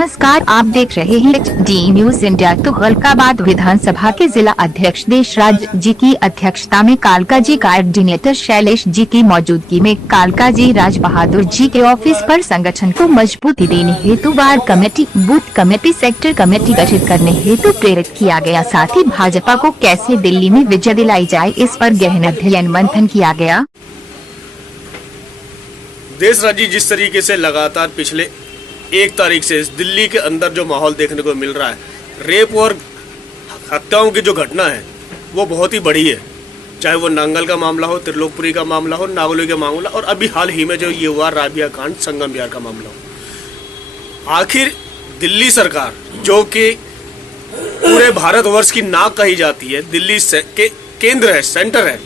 नमस्कार, आप देख रहे हैं HD न्यूज इंडिया। तो गलकाबाद विधानसभा के जिला अध्यक्ष देशराज जी की अध्यक्षता में कालका जी कोऑर्डिनेटर शैलेश जी की मौजूदगी में कालका जी राज बहादुर जी के ऑफिस पर संगठन को मजबूती देने हेतु ward committee, booth committee, sector committee गठित करने हेतु प्रेरित किया गया। साथ ही भाजपा को कैसे दिल्ली में विजय दिलाई जाए, इस पर गहन अध्ययन मंथन किया गया। देशराज जी जिस तरीके से लगातार पिछले 1 तारीख से दिल्ली के अंदर जो माहौल देखने को मिल रहा है, रेप और हत्याओं की जो घटना है वो बहुत ही बड़ी है। चाहे वो नांगल का मामला हो, त्रिलोकपुरी का मामला हो, नागलोई का मामला, और अभी हाल ही में जो ये हुआ राबिया कांड संगम बिहार का मामला हो। आखिर दिल्ली सरकार जो कि पूरे भारतवर्ष की नाक कही जाती है, दिल्ली के केंद्र है, सेंटर है,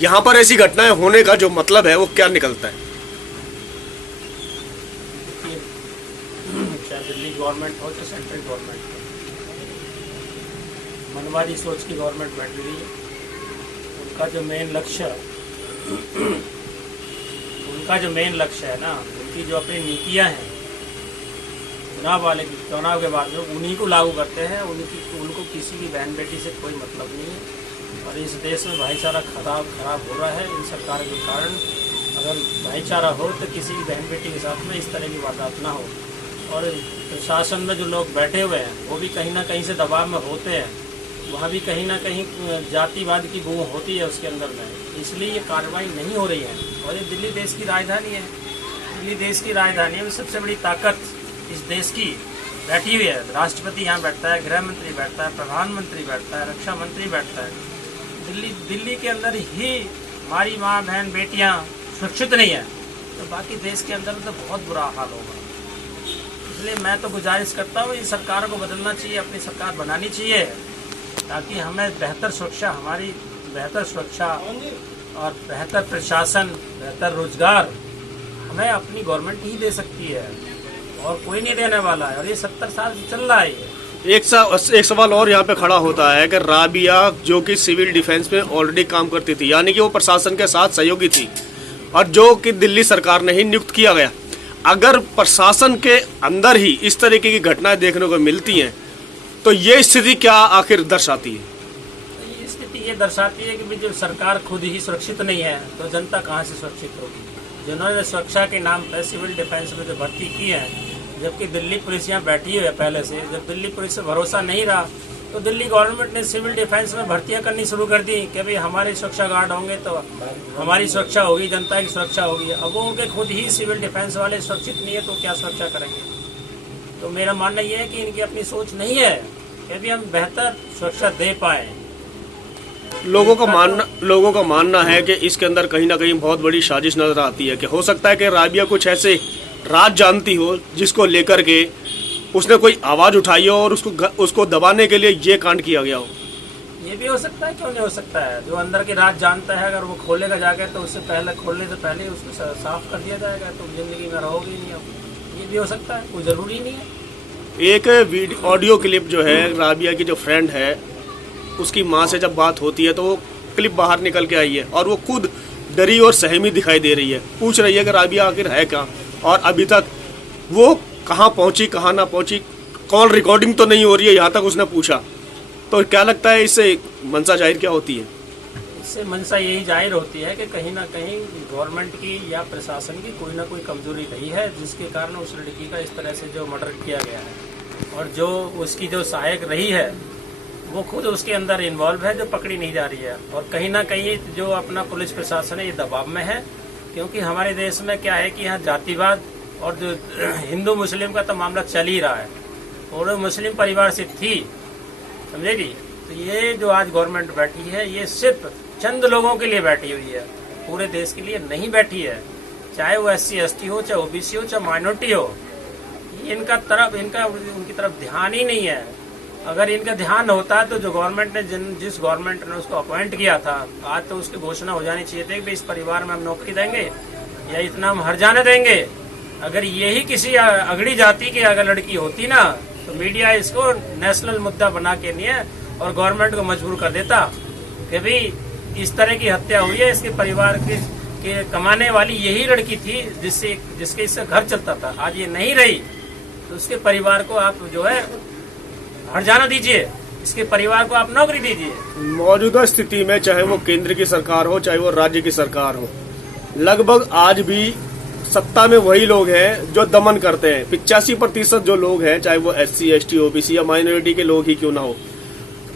यहाँ पर ऐसी घटनाएं होने का जो मतलब है वो क्या निकलता है? चाहे दिल्ली गवर्नमेंट हो चाहे सेंट्रल गवर्नमेंट हो, मनवादी सोच की गवर्नमेंट बैठ रही है। उनका जो मेन लक्ष्य है ना, उनकी जो अपनी नीतियां हैं, चुनाव के बाद में उन्हीं को लागू करते हैं। उनको किसी की बहन बेटी से कोई मतलब नहीं है। और इस देश में भाईचारा खराब हो रहा है इन सरकार के कारण। अगर भाईचारा हो तो किसी की बहन बेटी के साथ में इस तरह की वारदात ना हो। और प्रशासन में जो लोग बैठे हुए हैं वो भी कहीं ना कहीं से दबाव में होते हैं, वहाँ भी कहीं ना कहीं जातिवाद की गूंज होती है उसके अंदर में, इसलिए ये कार्रवाई नहीं हो रही है। और ये दिल्ली देश की राजधानी है, दिल्ली देश की राजधानी में सबसे बड़ी ताकत इस देश की बैठी हुई है। राष्ट्रपति यहाँ बैठता है, गृह मंत्री बैठता है, प्रधानमंत्री बैठता है, रक्षा मंत्री बैठता है। दिल्ली के अंदर ही हमारी माँ बहन बेटियाँ सुरक्षित नहीं है, तो बाकी देश के अंदर तो बहुत बुरा हाल होगा। इसलिए मैं तो गुजारिश करता हूँ इस सरकार को बदलना चाहिए, अपनी सरकार बनानी चाहिए, ताकि हमें हमारी बेहतर सुरक्षा और बेहतर प्रशासन, बेहतर रोजगार हमें अपनी गवर्नमेंट ही दे सकती है और कोई नहीं देने वाला है। और ये 70 साल से चल रहा है। ये एक सवाल और यहाँ पे खड़ा होता है कि राबिया जो कि सिविल डिफेंस में ऑलरेडी काम करती थी, यानी कि वो प्रशासन के साथ सहयोगी थी, और जो कि दिल्ली सरकार ने ही नियुक्त किया गया। अगर प्रशासन के अंदर ही इस तरीके की घटनाएं देखने को मिलती हैं तो ये स्थिति क्या आखिर दर्शाती है? ये स्थिति ये दर्शाती है कि जो सरकार खुद ही सुरक्षित नहीं है तो जनता कहाँ से सुरक्षित होगी। जिन्होंने सुरक्षा के नाम पर सिविल डिफेंस में जो भर्ती की है, जबकि दिल्ली पुलिस यहाँ बैठी हुई है पहले से। जब दिल्ली पुलिस से भरोसा नहीं रहा तो दिल्ली गवर्नमेंट ने सिविल डिफेंस में भर्तियां करनी शुरू कर दी कि भाई हमारे सुरक्षा गार्ड होंगे तो हमारी सुरक्षा होगी, जनता की सुरक्षा होगी। अब वो उनके खुद ही सिविल डिफेंस वाले सुरक्षित नहीं है तो क्या सुरक्षा करेंगे? तो मेरा मानना ये है कि इनकी अपनी सोच नहीं है कि भी हम बेहतर सुरक्षा दे पाए। लोगों का मानना है कि इसके अंदर कहीं ना कहीं बहुत बड़ी साजिश नजर आती है, कि हो सकता है कि राबिया कुछ ऐसे राज जानती हो जिसको लेकर के उसने कोई आवाज उठाई हो और उसको दबाने के लिए ये कांड किया गया हो। ये भी हो सकता है, क्यों नहीं हो सकता है। जो अंदर की राज जानता है, अगर वो खोलेगा जाके तो उससे पहले, खोलने से पहले उसको साफ कर दिया जाएगा तो जिंदगी में रहोगी नहीं। ये भी हो सकता है, कोई जरूरी नहीं है। एक ऑडियो क्लिप जो है, राबिया की जो फ्रेंड है उसकी माँ से जब बात होती है तो वो क्लिप बाहर निकल के आई है और वो खुद डरी और सहमी दिखाई दे रही है। पूछ रही है कि राबिया आखिर है क्या, और अभी तक वो कहाँ पहुंची कहाँ ना पहुंची, कॉल रिकॉर्डिंग तो नहीं हो रही है, यहाँ तक उसने पूछा। तो क्या लगता है इससे मंशा जाहिर क्या होती है? इससे मंशा यही जाहिर होती है कि कहीं ना कहीं गवर्नमेंट की या प्रशासन की कोई ना कोई कमजोरी रही है, जिसके कारण उस लड़की का इस तरह से जो मर्डर किया गया है। और जो उसकी जो सहायक रही है वो खुद उसके अंदर इन्वॉल्व है, जो पकड़ी नहीं जा रही है। और कहीं ना कहीं जो अपना पुलिस प्रशासन है ये दबाव में है, क्योंकि हमारे देश में क्या है कि यहाँ जातिवाद और जो हिंदू मुस्लिम का तो मामला चल ही रहा है, और मुस्लिम परिवार से थी, समझेगी। तो ये जो आज गवर्नमेंट बैठी है ये सिर्फ चंद लोगों के लिए बैठी हुई है, पूरे देश के लिए नहीं बैठी है। चाहे वो SC ST हो, चाहे OBC हो, चाहे माइनॉरिटी हो, उनकी तरफ ध्यान ही नहीं है। अगर इनका ध्यान होता तो जो गवर्नमेंट ने जिस गवर्नमेंट ने उसको अपॉइंट किया था, आज तो उसकी घोषणा हो जानी चाहिए थी कि इस परिवार में हम नौकरी देंगे या इतना हम हर जाने देंगे। अगर यही किसी अगड़ी जाति की अगर लड़की होती ना तो मीडिया इसको नेशनल मुद्दा बना के नहीं है और गवर्नमेंट को मजबूर कर देता कि भाई इस तरह की हत्या हुई है, इसके परिवार के कमाने वाली यही लड़की थी जिसके इससे घर चलता था। आज ये नहीं रही तो उसके परिवार को आप जो है हट जाना दीजिए, इसके परिवार को आप नौकरी दीजिए। मौजूदा स्थिति में चाहे वो केंद्र की सरकार हो चाहे वो राज्य की सरकार हो, लगभग आज भी सत्ता में वही लोग हैं जो दमन करते हैं। 85% जो लोग हैं, चाहे वो SC, ST, OBC या माइनॉरिटी के लोग ही क्यों ना हो,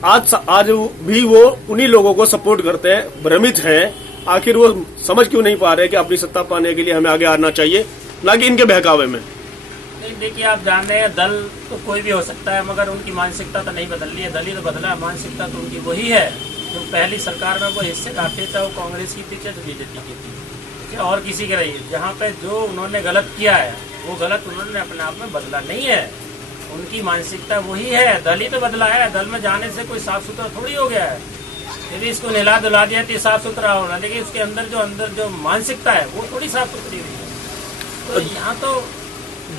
आज भी वो उन्हीं लोगों को सपोर्ट करते हैं, भ्रमित हैं। आखिर वो समझ क्यों नहीं पा रहे कि अपनी सत्ता पाने के लिए हमें आगे आना चाहिए, ना कि इनके बहकावे में। देखिए, आप जान रहे हैं दल तो कोई भी हो सकता है, मगर उनकी मानसिकता तो नहीं बदल रही है। दल ही तो बदला है, मानसिकता तो उनकी वही है जो पहली सरकार में वो हिस्सेदार थे, चाहे वो कांग्रेस की थी चाहे BJP की थी और किसी के रही। जहाँ पे जो उन्होंने गलत किया है वो गलत उन्होंने अपने आप में बदला नहीं है, उनकी मानसिकता वही है। दल ही तो बदला है, दल में जाने से कोई साफ सुथरा थोड़ी हो गया है। यदि इसको नहला धुला दिया तो साफ सुथरा होना, लेकिन उसके अंदर जो मानसिकता है वो थोड़ी साफ सुथरी हुई है। तो यहाँ तो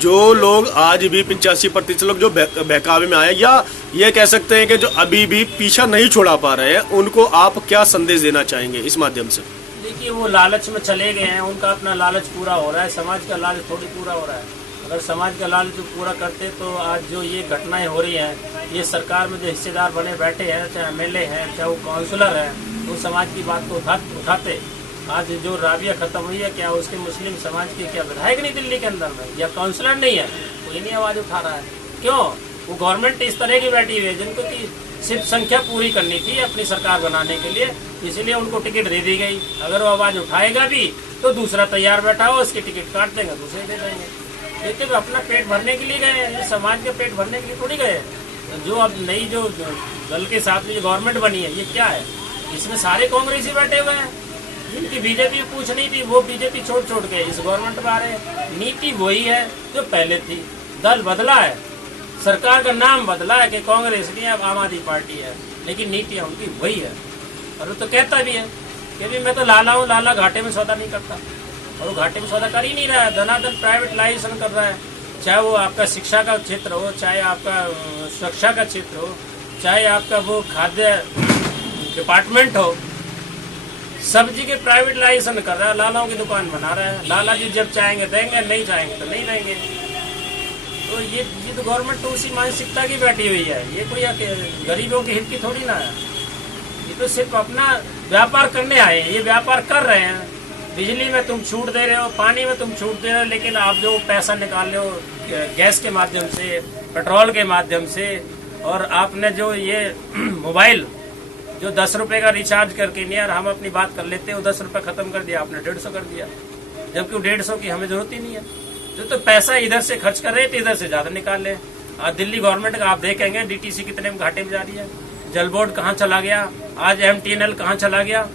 जो लोग आज भी 85% लोग जो बहकावे में आए, या ये कह सकते हैं कि जो अभी भी पीछा नहीं छोड़ा पा रहे हैं, उनको आप क्या संदेश देना चाहेंगे इस माध्यम से? देखिए, वो लालच में चले गए हैं, उनका अपना लालच पूरा हो रहा है, समाज का लालच थोड़ी पूरा हो रहा है। अगर समाज का लालच पूरा करते तो आज जो ये घटनाएं हो रही हैं, ये सरकार में जो हिस्सेदार बने बैठे हैं, चाहे MLA हैं चाहे वो काउंसलर हैं, वो समाज की बात को उठाते। आज जो राबिया खत्म हुई है, क्या उसके मुस्लिम समाज के क्या विधायक नहीं दिल्ली के अंदर में, या काउंसलर नहीं है, कोई नहीं आवाज उठा रहा है? क्यों? वो गवर्नमेंट इस तरह की बैठी हुई है जिनको की सिर्फ संख्या पूरी करनी थी अपनी सरकार बनाने के लिए, इसलिए उनको टिकट दे दी गई। अगर वो आवाज उठाएगा भी तो दूसरा तैयार बैठा हो, उसकी टिकट काट देंगे, दूसरे दे देंगे। लेकिन तो अपना पेट भरने के लिए गए हैं, ये समाज का पेट भरने के लिए थोड़ी गए। जो अब नई जो दल के साथ में जो गवर्नमेंट बनी है, ये क्या है? इसमें सारे कांग्रेसी बैठे हुए हैं, जिनकी BJP पूछ नहीं थी वो BJP छोड़ के इस गवर्नमेंट में आ रहे हैं। नीति वही है जो पहले थी, दल बदला है, सरकार का नाम बदला है कि कांग्रेस नहीं, अब आम आदमी पार्टी है, लेकिन नीतियाँ उनकी वही है। और वो तो कहता भी है कि भी मैं तो लाला हूँ, लाला घाटे में सौदा नहीं करता, और वो घाटे में सौदा कर ही नहीं रहा है, धनाधन प्राइवेटाइजेशन कर रहा है। चाहे वो आपका शिक्षा का क्षेत्र हो, चाहे आपका सुरक्षा का क्षेत्र हो, चाहे आपका वो खाद्य डिपार्टमेंट हो, सब्जी के प्राइवेटाइजेशन कर रहा है, लालाओं की दुकान बना रहा है। लाला जी जब चाहेंगे देंगे, नहीं चाहेंगे तो नहीं देंगे। तो ये तो गवर्नमेंट तो उसी मानसिकता की बैठी हुई है, ये कोई गरीबों के हित की थोड़ी ना है। ये तो सिर्फ अपना व्यापार करने आए हैं, ये व्यापार कर रहे हैं। बिजली में तुम छूट दे रहे हो, पानी में तुम छूट दे रहे हो, लेकिन आप जो पैसा निकाल रहे हो गैस के माध्यम से, पेट्रोल के माध्यम से, और आपने जो ये मोबाइल जो 10 रुपए का रिचार्ज करके नहीं, यार हम अपनी बात कर लेते हो, 10 रुपए खत्म कर दिया, आपने 150 कर दिया, जबकि 150 की हमें जरूरत ही नहीं है। तो पैसा इधर से खर्च कर रहे थे, इधर से ज्यादा निकाल ले। आज दिल्ली गवर्नमेंट का आप देखेंगे DTC कितने घाटे में जा रही है, जल बोर्ड कहाँ चला गया, आज MTNL कहाँ चला गया,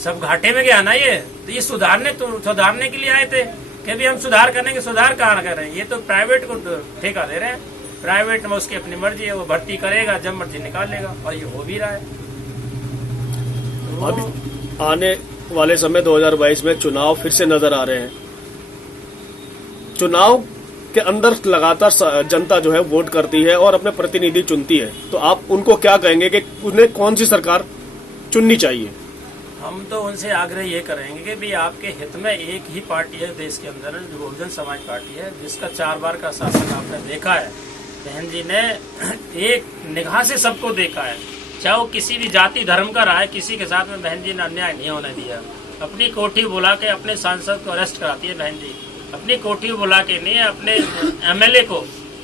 सब घाटे में गया ना। ये तो ये सुधारने के लिए आए थे कि भी हम सुधार करेंगे। सुधार कहाँ कर रहे हैं? ये तो प्राइवेट को ठेका दे रहे हैं, प्राइवेट में उसकी अपनी मर्जी है, वो भर्ती करेगा, जब मर्जी निकाल लेगा, और ये हो भी रहा है। तो अभी आने वाले समय 2022 में चुनाव फिर से नजर आ रहे हैं। चुनाव के अंदर लगातार जनता जो है वोट करती है और अपने प्रतिनिधि चुनती है, तो आप उनको क्या कहेंगे कि उन्हें कौन सी सरकार चुननी चाहिए? हम तो उनसे आग्रह ये करेंगे कि भी आपके हित में एक ही पार्टी है देश के अंदर, जो बहुजन समाज पार्टी है, जिसका 4 बार का शासन आपने देखा है। बहन जी ने एक निगाह से सबको देखा है, चाहे वो किसी भी जाति धर्म का रहा है, किसी के साथ में बहन जी ने अन्याय नहीं होने दिया। अपनी कोठी बुला के अपने सांसद को अरेस्ट कराती है बहन जी, अपनी कोठी बुला के नहीं, अपने MLA को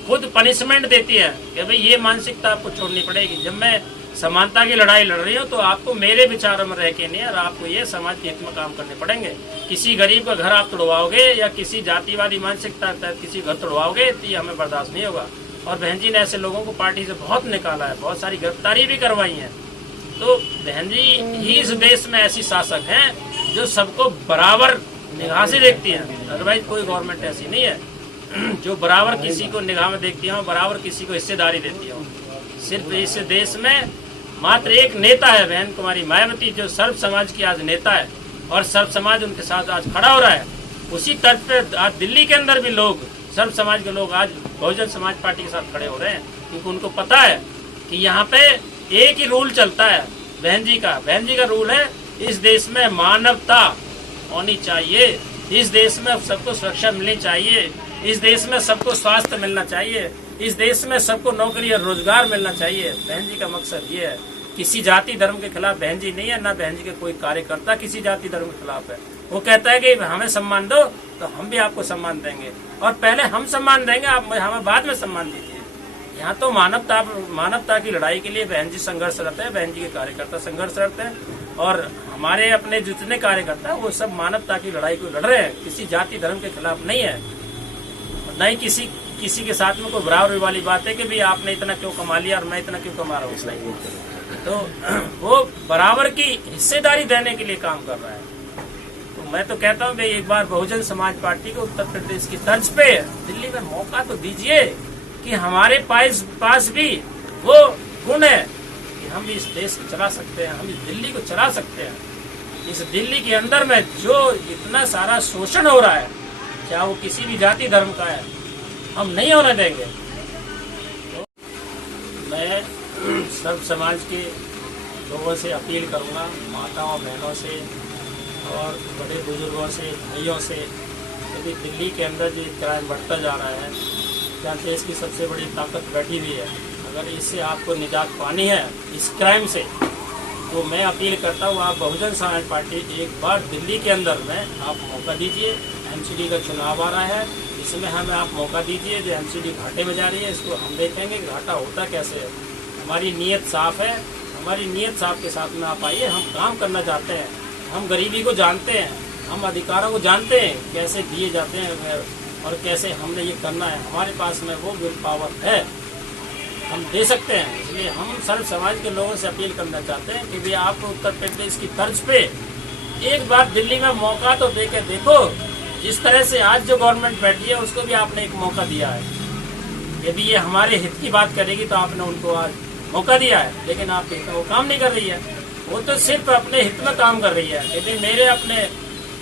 खुद पनिशमेंट देती है कि भाई ये मानसिकता आपको छोड़नी पड़ेगी। जब मैं समानता की लड़ाई लड़ रही हूँ तो आपको मेरे विचारों में रह के नहीं, और आपको ये समाज के हित में काम करने पड़ेंगे। किसी गरीब का घर आप तोड़वाओगे या किसी जातिवादी मानसिकता किसी घर तोड़वाओगे तो ये हमें बर्दाश्त नहीं होगा। और बहन जी ने ऐसे लोगों को पार्टी से बहुत निकाला है, बहुत सारी गिरफ्तारी भी करवाई है। तो बहन जी ही इस देश में ऐसी शासक हैं जो सबको बराबर निगाह से देखती हैं। अदरवाइज कोई गवर्नमेंट ऐसी नहीं है जो बराबर किसी को निगाह में देखती हो, बराबर किसी को हिस्सेदारी देती हो। सिर्फ इस देश में मात्र एक नेता है बहन कुमारी मायावती, जो सर्व समाज की आज नेता है, और सर्व समाज उनके साथ आज खड़ा हो रहा है। उसी तर्ज पे आज दिल्ली के अंदर भी लोग, सर्व समाज के लोग आज बहुजन समाज पार्टी के साथ खड़े हो रहे हैं, क्योंकि उनको पता है कि यहाँ पे एक ही रूल चलता है बहन जी का रूल है, इस देश में मानवता होनी चाहिए, इस देश में सबको सुरक्षा मिलनी चाहिए, इस देश में सबको स्वास्थ्य मिलना चाहिए, इस देश में सबको नौकरी और रोजगार मिलना चाहिए। बहन जी का मकसद ये है। किसी जाति धर्म के खिलाफ बहन जी नहीं है, ना बहन जी के कोई कार्यकर्ता किसी जाति धर्म के खिलाफ है। वो कहता है कि हमें सम्मान दो तो हम भी आपको सम्मान देंगे, और पहले हम सम्मान देंगे, आप हमें बाद में सम्मान दीजिए। यहाँ तो मानवता की लड़ाई के लिए बहन जी संघर्षरत है, बहन जी के कार्यकर्ता संघर्षरत हैं, और हमारे अपने जितने कार्यकर्ता वो सब मानवता की लड़ाई को लड़ रहे हैं, किसी जाति धर्म के खिलाफ नहीं है। न ही किसी के साथ में कोई बराबरी वाली बात है कि भाई आपने इतना क्यों कमा लिया और मैं इतना क्यों कमा रहा हूँ। तो वो बराबर की हिस्सेदारी देने के लिए काम कर रहा है। तो मैं तो कहता हूँ भाई एक बार बहुजन समाज पार्टी को उत्तर प्रदेश की तर्ज पे दिल्ली में मौका तो दीजिए कि हमारे पास भी वो गुण है कि हम इस देश को चला सकते हैं, हम इस दिल्ली को चला सकते हैं। इस दिल्ली के अंदर में जो इतना सारा शोषण हो रहा है, चाहे वो किसी भी जाति धर्म का है, हम नहीं होने देंगे। तो मैं सब समाज के लोगों से अपील करूंगा, माताओं बहनों से और बड़े बुजुर्गों से, भाइयों से, यदि दिल्ली के अंदर जो क्राइम बढ़ता जा रहा है, क्या देश की सबसे बड़ी ताकत बैठी हुई है, अगर इससे आपको निजात पानी है इस क्राइम से, तो मैं अपील करता हूँ आप बहुजन समाज पार्टी एक बार दिल्ली के अंदर में आप मौका दीजिए। एमसीडी का चुनाव आ रहा है, इसमें हमें आप मौका दीजिए। जो एमसीडी घाटे में जा रही है इसको हम देखेंगे घाटा होता कैसे है। हमारी नीयत साफ है, हमारी नीयत साफ के साथ में आप आइए। हम काम करना चाहते हैं, हम गरीबी को जानते हैं, हम अधिकारों को जानते हैं कैसे दिए जाते हैं और कैसे हमने ये करना है। हमारे पास में वो विल पावर है, हम दे सकते हैं। इसलिए हम सर्व समाज के लोगों से अपील करना चाहते हैं कि भाई आप उत्तर प्रदेश की तर्ज पे एक बार दिल्ली में मौका तो दे के देखो। जिस तरह से आज जो गवर्नमेंट बैठी है उसको भी आपने एक मौका दिया है। यदि ये हमारे हित की बात करेगी तो आपने उनको आज मौका दिया है, लेकिन आप वो काम नहीं कर रही है। वो तो सिर्फ अपने हित में काम कर रही है। यदि मेरे अपने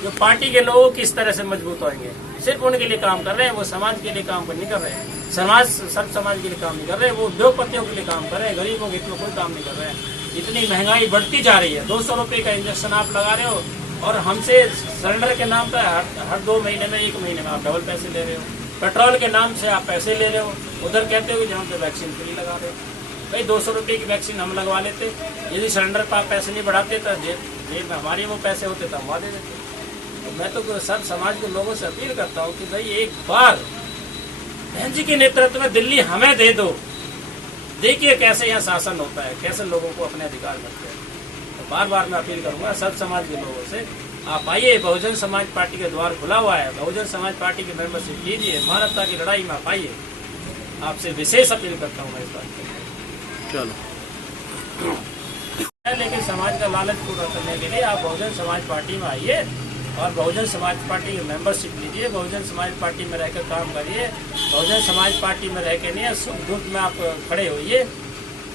जो पार्टी के लोग किस तरह से मजबूत होंगे, सिर्फ उनके लिए काम कर रहे हैं। वो समाज के लिए काम नहीं कर रहे हैं, सर्व समाज के लिए काम नहीं कर रहे हैं। वो उद्योगपतियों के लिए काम कर रहे हैं, गरीबों के हित में कोई काम नहीं कर रहे हैं। इतनी महंगाई बढ़ती जा रही है, 200 रुपये का इंजेक्शन आप लगा रहे हो और हमसे सिलेंडर के नाम पर हर 2 महीने में 1 महीने में आप डबल पैसे ले रहे हो। पेट्रोल के नाम से आप पैसे ले रहे हो, उधर कहते हो कि जहाँ पे वैक्सीन फ्री लगा रहे हो। भाई 200 रुपये की वैक्सीन हम लगवा लेते, यदि सिलेंडर पर आप पैसे नहीं बढ़ाते तो जेब में हमारे वो पैसे होते तो हम दे देते। तो मैं तो सब समाज के लोगों से अपील करता हूँ कि भाई एक बार बहन जी के नेतृत्व में दिल्ली हमें दे दो। देखिए कैसे यहाँ शासन होता है, कैसे लोगों को अपने अधिकार मिलते हैं। तो बार बार मैं अपील करूंगा सब समाज के लोगों से, आप आइए, बहुजन समाज पार्टी का द्वार खुला हुआ है। बहुजन समाज पार्टी की मेंबरशिप लीजिए, मानवता की लड़ाई में आप आइए। आपसे विशेष अपील करता हूँ मैं इस बात की। चलो लेकिन समाज का लालच पूरा करने के लिए आप बहुजन समाज पार्टी में आइए और बहुजन समाज पार्टी की मेंबरशिप लीजिए। बहुजन समाज पार्टी में रहकर काम करिए। बहुजन समाज पार्टी में रह के नहीं, सुख दुख में आप खड़े होइए।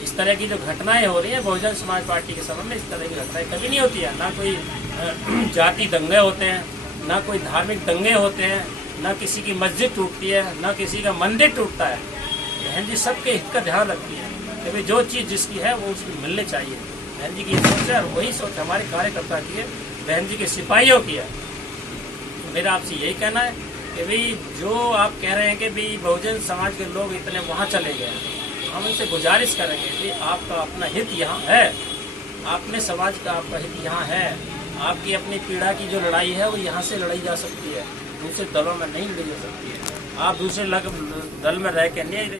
इस तरह की जो घटनाएं हो रही हैं बहुजन समाज पार्टी के समय में, इस तरह की घटनाएं कभी नहीं होती है। ना कोई जाति दंगे होते हैं, ना कोई धार्मिक दंगे होते हैं, ना किसी की मस्जिद टूटती है, ना किसी का मंदिर टूटता है। बहन जी सबके हित का ध्यान रखती है कि भाई जो चीज़ जिसकी है वो उसकी मिलनी चाहिए। बहन जी की सोच है और वही सोच हमारे कार्यकर्ता की है, बहन जी के सिपाहियों की है। तो मेरा आपसे यही कहना है कि भाई जो आप कह रहे हैं कि भाई बहुजन समाज के लोग इतने वहाँ चले गए, हम उनसे गुजारिश करेंगे कि आपका अपना हित यहाँ है, अपने समाज का आपका हित यहाँ है। आपकी अपनी पीड़ा की जो लड़ाई है वो यहाँ से लड़ाई जा सकती है, दूसरे दलों में नहीं लड़ी जा सकती है। आप दूसरे दल में रह के नहीं